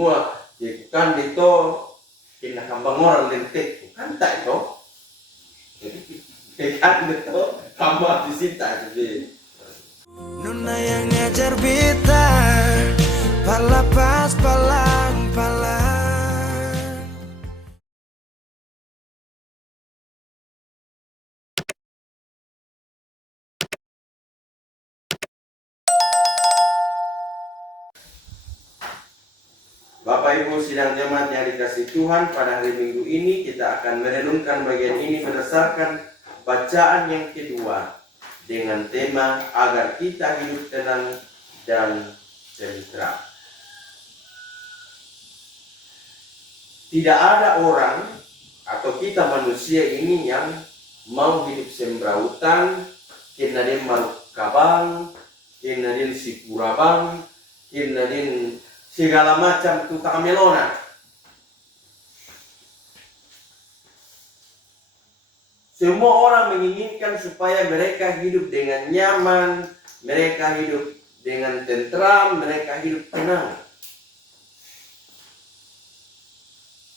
kumua kan dito kinakambang orang lentek kan tak itu kan dito kamu disita jadi Nona yang ngajar beta palapas palang. Bapak Ibu sidang jemaat yang dikasih Tuhan, pada hari Minggu ini kita akan merenungkan bagian ini berdasarkan bacaan yang kedua dengan tema agar kita hidup tenang dan tentram. Tidak ada orang atau kita manusia ini yang mau hidup sembrautan, kena dia marukabang, kena dia sikurabang, kena dia segala macam tukang melona. Semua orang menginginkan supaya mereka hidup dengan nyaman, mereka hidup dengan tentram, mereka hidup tenang.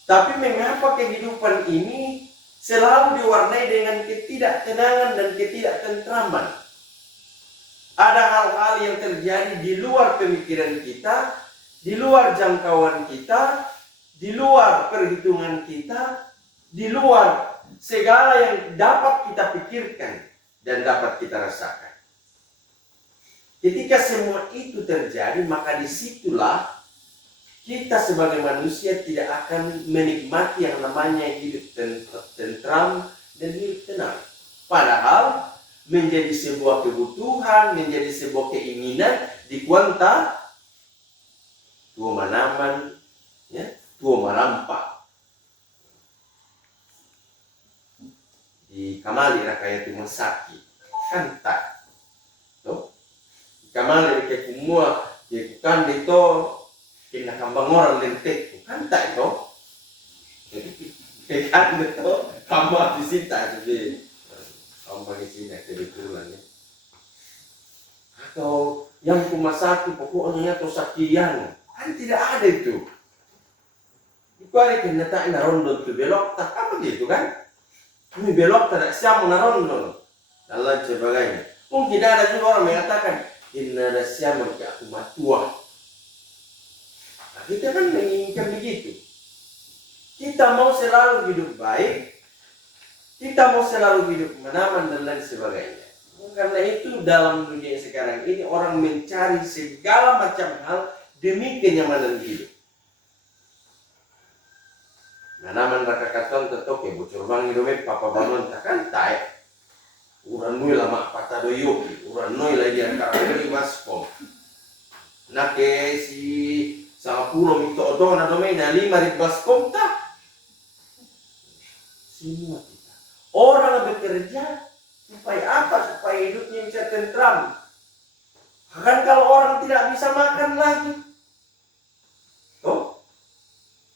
Tapi mengapa kehidupan ini selalu diwarnai dengan ketidaktenangan dan ketidaktentraman? Ada hal-hal yang terjadi di luar pemikiran kita, di luar jangkauan kita, di luar perhitungan kita, di luar segala yang dapat kita pikirkan dan dapat kita rasakan. Ketika semua itu terjadi, maka disitulah kita sebagai manusia tidak akan menikmati yang namanya hidup tentram dan hidup tenang. Padahal menjadi sebuah kebutuhan, menjadi sebuah keinginan di kuanta tua manaman, ya, tua marampa. Di kamali rakaya tu masaki, kan tak, tuh. Kamali rakaya kumua, kan dito kinakambang orang lentek, kan tak itu. Kan dito kamu disita jadi kamu bagi sini kebetulan ya. Atau yang kumasaki pokoknya atau sakian. Kan tidak ada itu. Ikuari kena tak narondon tu belok tak apa gitu kan? Ini belok tak siapa narondon dan lain sebagainya. Mungkin ada juga orang mengatakan ini ada siapa ke aku matua. Nah, kita kan menginginkan begitu. Kita mau selalu hidup baik, kita mau selalu hidup menaman dan lain sebagainya. Karena itu dalam dunia sekarang ini orang mencari segala macam hal demi kenyamanan hidup. Nanaman rakakaton tetok ya bocor bang hidupnya papa bangun takkan tae. Uran nui lama patah doyok, uran nui lagi angkat dari baskom. Nake si sama pulau mito odong na domain na 5 baskom tak. Semua kita. Orang bekerja supaya apa? Supaya hidupnya bisa tentram. Kan kalau orang tidak bisa makan lagi.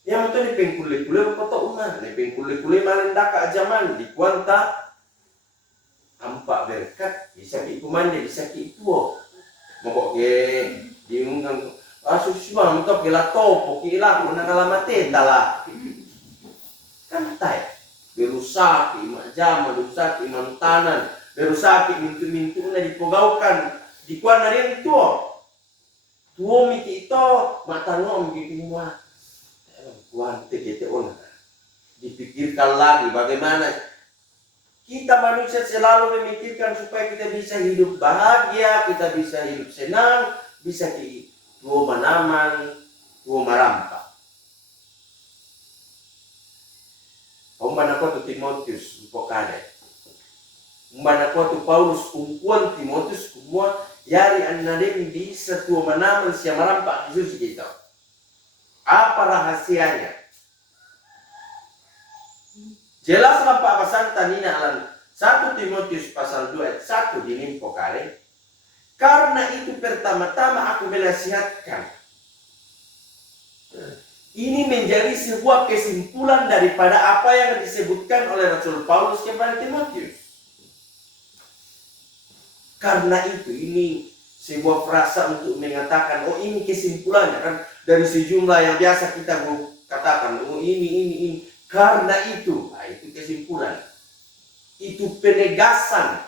Yang itu ni pengkule-kule kota umah, ni pengkule-kule malenda ka zaman di kuanta ampak berkat bisa ki kumande bisa ki tuo. Mokok ke diunggang asuswa mentok ke lato pokila menang alamate tala. Kan tai. Berusaha ki jam, berusaha ki mantanan, berusaha ki mintu-mintu na dipogaukan di kuana rin tuo. Tuo miti ito matanong gitu semua. Kuantik itu dipikirkan lagi bagaimana kita manusia selalu memikirkan supaya kita bisa hidup bahagia, kita bisa hidup senang, bisa tua manaman, tua marampa. Umbana ko tu Timotius upokane. Umbana ko tu Paulus kumpuan Timotius kumua yari anadem bisa tua manaman siya marampa Jesus kita. Apa rahasianya? Jelas lampa pasan tanina alam 1 Timotius pasal 2 ayat 1 dinimpo kare. Karena itu pertama-tama aku menasihatkan. Ini menjadi sebuah kesimpulan daripada apa yang disebutkan oleh Rasul Paulus kepada Timotius. Karena itu ini sebuah frasa untuk mengatakan, oh ini kesimpulannya kan dari sejumlah yang biasa kita katakan, oh ini. Karena itu, nah itu kesimpulan. Itu penegasan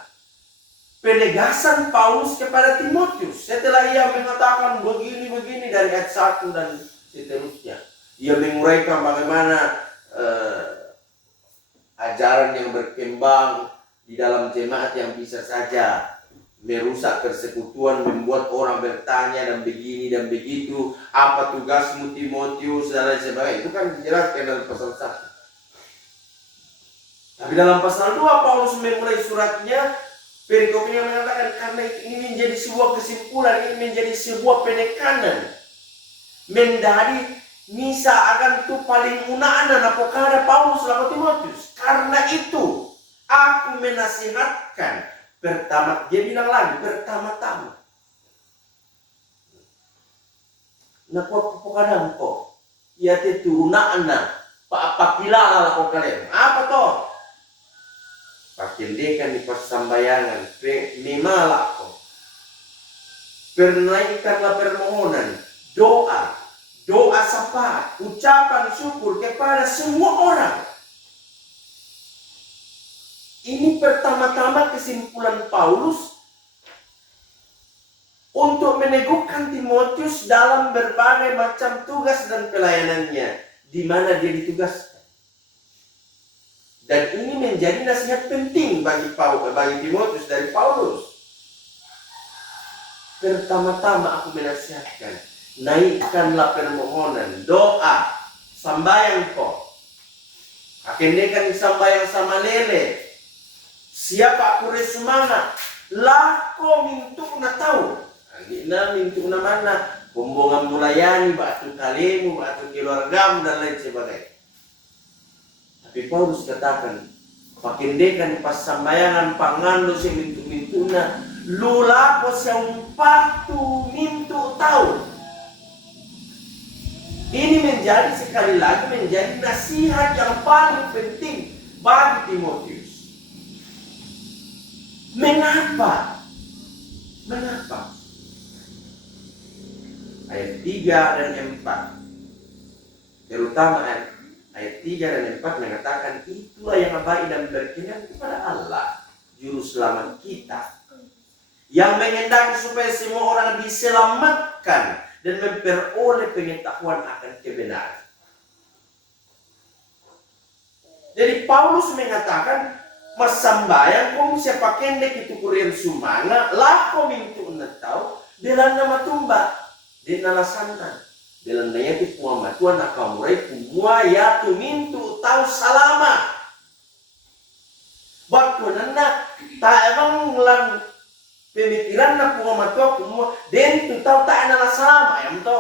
Paulus kepada Timotius setelah ia mengatakan begini dari ayat 1 dan seterusnya. Ia menguraikan bagaimana ajaran yang berkembang di dalam jemaat yang bisa saja merusak persekutuan, membuat orang bertanya dan begini dan begitu, apa tugasmu Timotius dan lain sebagainya. Itu kan dijelaskan dalam pasal 1. Tapi dalam pasal 2 Paulus memulai suratnya, perikopnya mengatakan karena ini menjadi sebuah kesimpulan, ini menjadi sebuah penekanan. Mendari misa akan tu paling unaan apakah Paulus laku Timotius. Karena itu aku menasihatkan pertama, dia bilang lagi pertama-tama. Nakuat pokadang ko, ia tetu unaan apa pilala laku kalian. Apa toh? Pakendekan di persambayangan, memalako. Pernaikkanlah permohonan, doa sapa, ucapan syukur kepada semua orang. Ini pertama-tama kesimpulan Paulus untuk meneguhkan Timotius dalam berbagai macam tugas dan pelayanannya di mana dia ditugaskan. Dan ini menjadi nasihat penting bagi Timotius dari Paulus. Pertama-tama aku menasihatkan, naikkanlah permohonan, doa, sambayang ko. Akendekan sambayang sama lele. Siapa aku resumana, lako mintuk na tahu. Agina mintuk na mana, pembongan mulayani, batu kalemu, batu keluargamu dan lain sebagainya. Tapi Paulus katakan, pakendekan pas sambayangan pangando si mintu-mintuna, lula ko siya umpatu mintu tahu. Ini menjadi sekali lagi menjadi nasihat yang paling penting bagi Timotius. Mengapa? Ayat 3 dan 4. Terutama ayat 3 dan 4 mengatakan itulah yang baik dan berkenan kepada Allah, juru selamat kita, yang mengendaki supaya semua orang diselamatkan dan memperoleh pengetahuan akan kebenaran. Jadi Paulus mengatakan masambayang kong siapa kendek itu kurian sumanga lah kong mintu unatau delan nama tumba din nalasana delan naya ti puamatuan nakamuray kumua ya tumintu tau salama baktuan na ta emang lang pemikiran na puamatua kumua den tu tau ta nalasama ayam to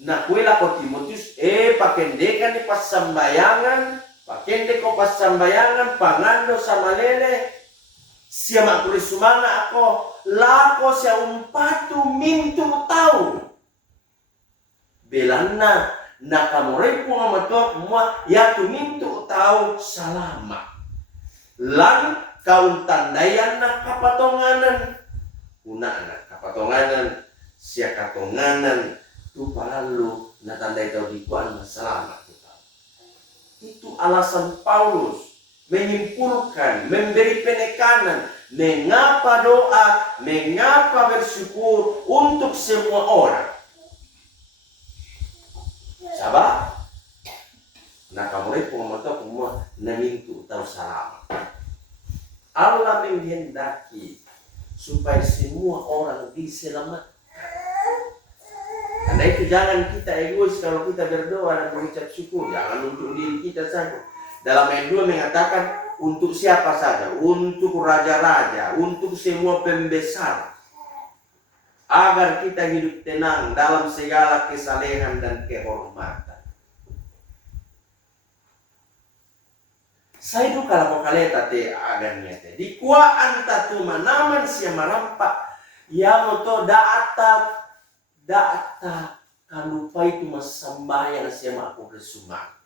na kuila ko Timotius pakendekan ni pasambayangan pakende ko pasambayangan pangando sa malele siya makurisumana ako lako siya umpatu mintu tau belanna nakamuray po nga matua kumwa ya tumintu tau salama lang kauntandayan na kapatonganan una na kapatonganan siya katonganan tu paralu natanday tau dikuan na salamat. Itu alasan Paulus menyimpulkan, memberi penekanan, mengapa doa, mengapa bersyukur untuk semua orang. Sabar. Nah kamu pengamatan semua namintu tahu salam. Allah menghendaki supaya semua orang diselamatkan. Karena itu jangan kita egois kalau kita berdoa dan mengucap syukur. Jangan untuk diri kita saja. Dalam ayat 2 mengatakan untuk siapa saja. Untuk raja-raja. Untuk semua pembesar. Agar kita hidup tenang dalam segala kesalehan dan kehormatan. Saya itu kalau kaleta te agannya te. Di kuah anta tu manaman siya marampak. Ya moto data kalupa itu masambayan siya aku resuma.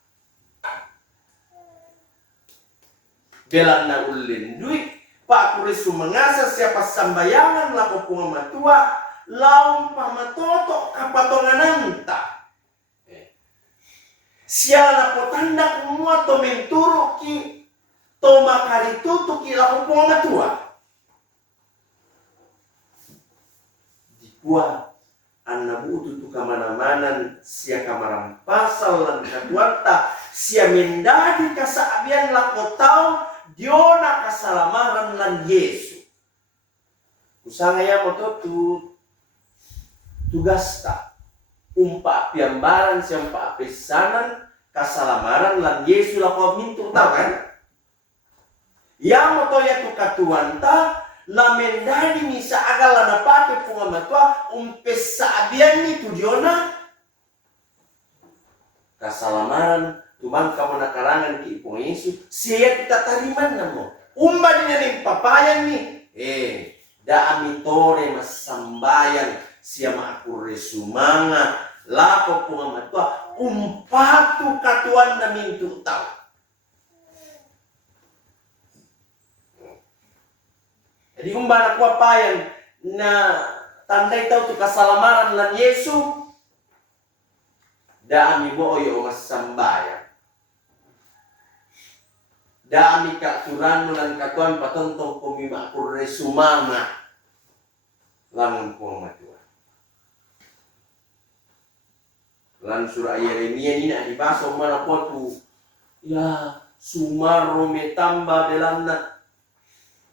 Belan na ulin duit pak aku resuma ngasa siapa sambayangan lako punga matua laung pamatoto kapatongananta. Siala potanda kumua to menturu ki to makaritutu ki la kumua matua. Dikua anna butu tu kamana-manan sia kamarampasal lan katuanta sia mendadi kasaabian lakotau diona kasalamaran lan Yesu. Usanga ya moto tugas ta umpa piambaran sia umpa pesanan kasalamaran lan Yesu lako mintu tau kan? Ya moto ya tu katuanta la mendadi misa agala na pake punga matua umpesaabian ni tudiona kasalamaran tumang kamu nakarangan ki ipong Yesu siya kita tariman namo umba din ning papayan ni da amitore masambayan siya maakure sumanga lako punga matua umpatu katuan na mintu tau. Jadi umba na papayan na tandai tau tu kasalamaran lan Yesu da ami boyo masambayan. Dami katuran lan katuan patontong pumima kurre sumama langun puang matua. Lan surah Yeremia ini nak dibahas mana potu ya sumaro metamba belanda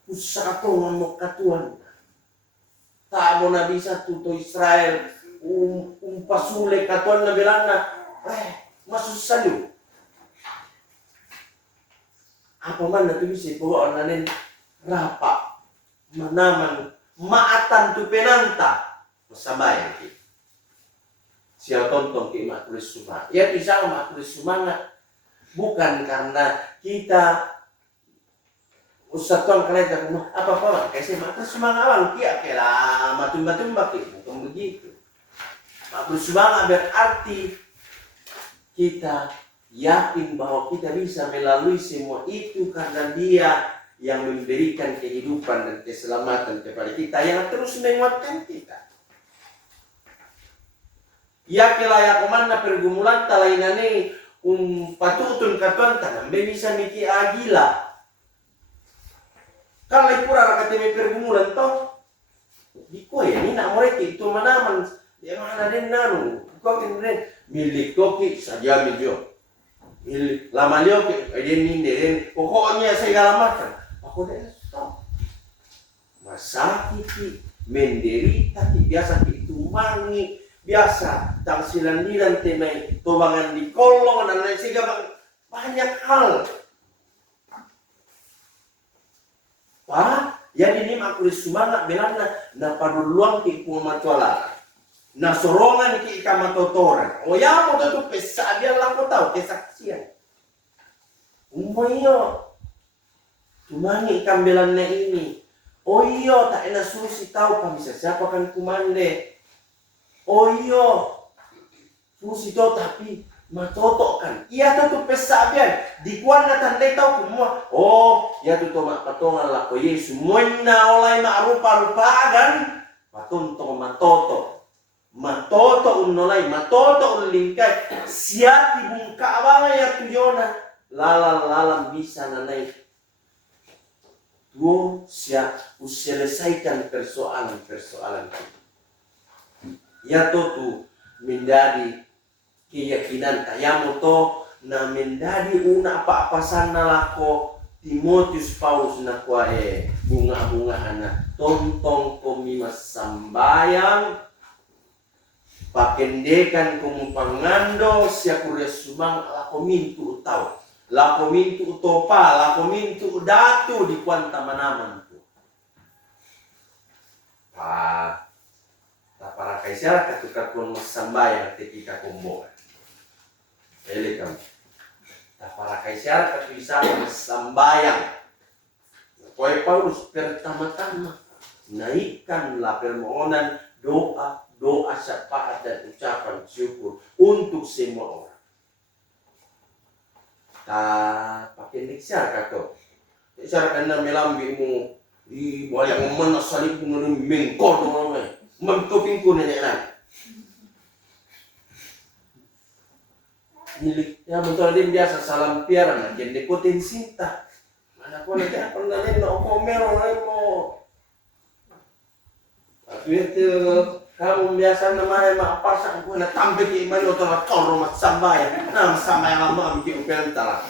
usato ngamok katuan. Tak mau nabi satu to Israel pasule katuan na belanda masuk salu. Apa mana tu bisa bawa nanen rapa manaman maatan tu penanta masabayan ki siapa tonton ki makulis sumanga ya bisa makulis sumanga bukan karena kita usatuan kereta apa kasi makulis sumanga bang kia kela matumba ki bukan begitu. Makulis sumanga berarti kita yakin bahwa kita bisa melalui semua itu karena Dia yang memberikan kehidupan dan keselamatan kepada kita yang terus menguatkan kita. Ya kelaya komanda pergumulan talainane patutun katuan tanam bisa miki agila. Kalau ipura rakateme pergumulan toh dikoy ini nak moreki itu manaman dia mana den nanu kok kene milik koki saja mijo. Lama liok, den pokoknya segala macam. Aku dah stop. Masakit, menderita, biasa ditumangi, biasa tangsilan temai, tobangan di kolong dan lain sebagainya banyak hal. Wah, yang ini aku semangat belanda na paduluang ki pumatuala. Na sorongan ki ikamatotoran. O ya mo to pesa dia lang ko tao kesaksian. Umayo. Tumani ikambelan na ini. O iyo ta ina susi tao kami sa siapa kan kumande. O iyo. Susi to tapi matoto kan. Iya to pesa bian. Di kuan na tandai tao kumua. Oh, ya to patongan la ko Yesu. Moina olay maarupa-rupagan. Patuntong matoto. Matoto unolay, matoto unlingkay. Siya tibung kaabaya tuyona. Lalang bisa nanay. Tuo siya uselesaikan persoalan-persoalan. Yato tu menjadi keyakinan kayamo to na menjadi una apa-apasan na lako Timotius Paulus na kwa bunga-bunga anak tontong komimas sambayang pakendekan kumupangando siya kurya sumang lako mintu utaw lako mintu utopa lako mintu datu di kuanta manaman tu para kaisya katukar kun masambayang ketika kumbo ele kam para kaisya katuisa masambayang koy Paulus pertama-tama naikkanlah permohonan doa syafaat dan ucapan syukur untuk semua orang. Pakai niksar kato. Niksar kena melambimu di bawah yang mana salib mengenai mengkor tu mana. Mentopingku nenek nak. Milik ya betul dia biasa salam piara nak jadi kotin sinta. Mana ko nanti apa nanti no komero mo. Tapi itu kamu biasa namanya mak pasang ko na tambe ki man to na toro mat sambay. Na sambay lama mi ki upenta.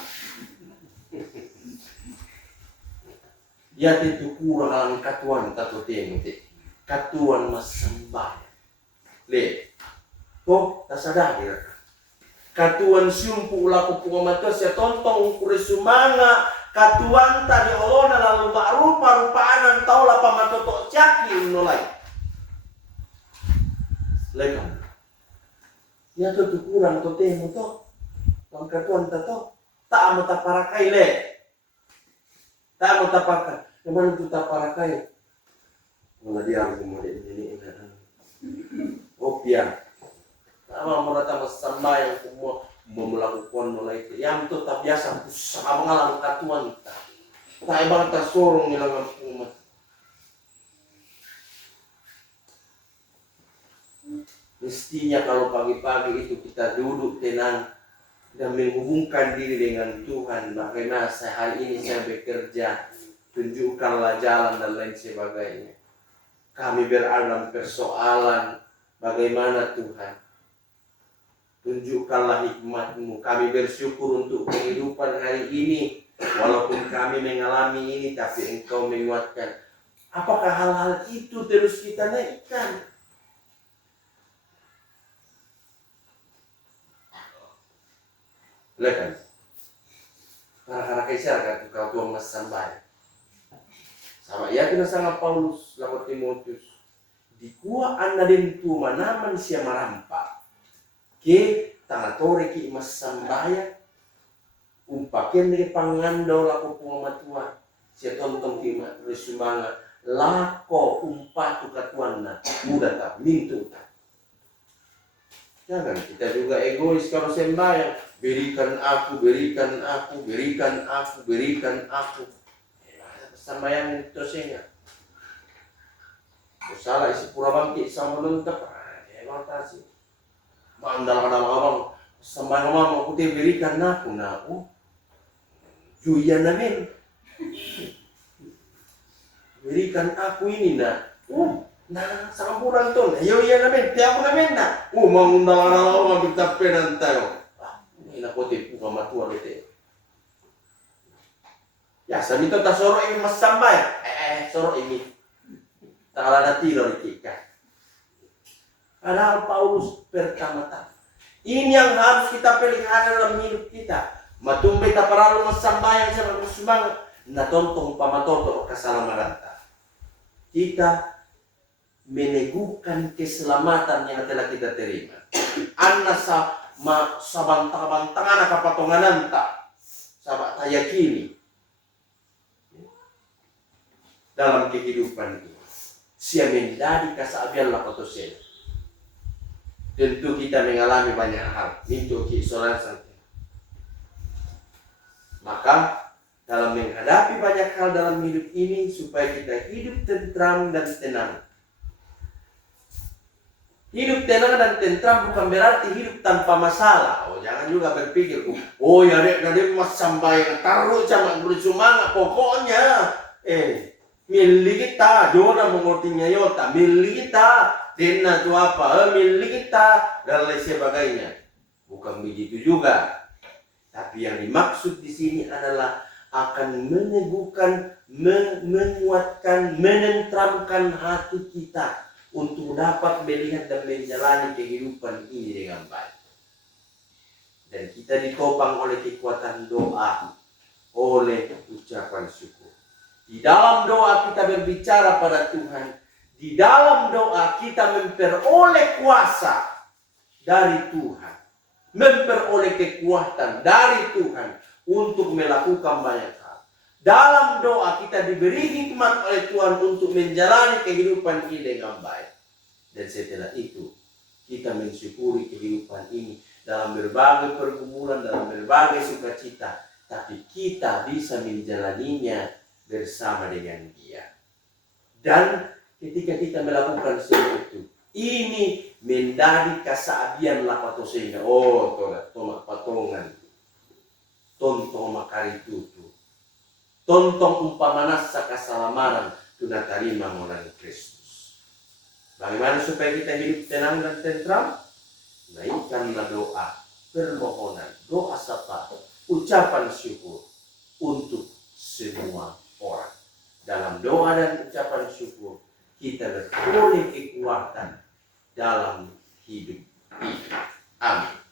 Ya itu kurang katuan tato tengte. Katuan mas sambay. Le. Ko tasadar ya. Katuan sumpu laku pungamato siya tontong kurisumanga katuan tadi olona lalu rupa rupaan tau la pamatoto caki nolai. Lekan. Ya tu kurang to temu to. Lang katuan tato tak amata parakai le. Tak amata pakai. Kemana tu tak parakai? Mana dia harus kemudian ini. Opian. Ama merata masamba yang semua melakukan mulai itu. Yang itu tak biasa sama mengalami katuan kita. Tak ibang tak sorong nilang umat. Mestinya kalau pagi-pagi itu kita duduk tenang dan menghubungkan diri dengan Tuhan. Bagaimana hari ini saya bekerja, tunjukkanlah jalan dan lain sebagainya. Kami berada dalam persoalan, bagaimana Tuhan? Tunjukkanlah hikmat-Mu. Kami bersyukur untuk kehidupan hari ini. Walaupun kami mengalami ini, tapi Engkau menguatkan. Apakah hal-hal itu terus kita naikkan? Lihat para kaisar kan kalau Tuhan mas sampai. Sama ya kena sangat Paulus lawan Timotius. Di kuah anda den tu manaman siya marampa. Ke tangatore ki mas sambaya umpaken dari pangando lako pumamatua siya tontong ki resumanga lako umpatu katuanna muda tak mintu tak. Jangan kita juga egois kalau sembahyang. Berikan aku, berikan aku, berikan aku, berikan aku. Sembahyang itu sehingga. Salah isi pura bangkit sama lengkap. Emang kasih. Mandal-mandal abang. Sembahyang mama aku dia berikan aku. Nah, juian namin. Berikan aku ini nah. Nah, sampuran tuh. Yo iya namin. Tiap namin nah. Mangundal-mandal abang kita pedan tayo. Ina kote puka matua lete. Ya samito ta soro ini mas sambay. Soro ini. Takala na tiro itika. Padahal Paulus pertama-tama. Ini yang harus kita pelihara dalam hidup kita. Matumbe ta paralu mas sambay yang sa semangat na tontong pamatoto keselamatan. Kita meneguhkan keselamatan yang telah kita terima. Anna sabantang-bantangan kapatonganan tak sabat tayakini dalam kehidupan ini siya menjadi kasabian lakotosen. Tentu kita mengalami banyak hal minto kisolan santai. Maka dalam menghadapi banyak hal dalam hidup ini supaya kita hidup tentram dan tenang. Hidup tenang dan tentram bukan berarti hidup tanpa masalah. Jangan juga berpikir, ya dek mas sampai taruh sama bersumanga. Pokoknya, milik kita, jodoh mengertinya yota, milik kita, dena itu apa, milik kita, dan lain sebagainya. Bukan begitu juga. Tapi yang dimaksud di sini adalah akan meneguhkan, menguatkan, menentramkan hati kita. Untuk dapat melihat dan menjalani kehidupan ini dengan baik. Dan kita ditopang oleh kekuatan doa, oleh ucapan syukur. Di dalam doa kita berbicara pada Tuhan. Di dalam doa kita memperoleh kuasa dari Tuhan. Memperoleh kekuatan dari Tuhan untuk melakukan banyak hal. Dalam doa kita diberi hikmat oleh Tuhan untuk menjalani kehidupan ini dengan baik. Dan setelah itu kita mensyukuri kehidupan ini dalam berbagai pergumulan, dalam berbagai sukacita. Tapi kita bisa menjalaninya bersama dengan Dia. Dan ketika kita melakukan semua itu, ini menjadi kesabian lapato sehingga tolak patongan tonton makari tutu tonton umpamanasa kesalamanan tuna tarima melalui Kristus. Bagaimana supaya kita hidup tenang dan tentram? Naikkanlah doa, permohonan, doa sapa, ucapan syukur untuk semua orang. Dalam doa dan ucapan syukur, kita beroleh kekuatan dalam hidup ini. Amin.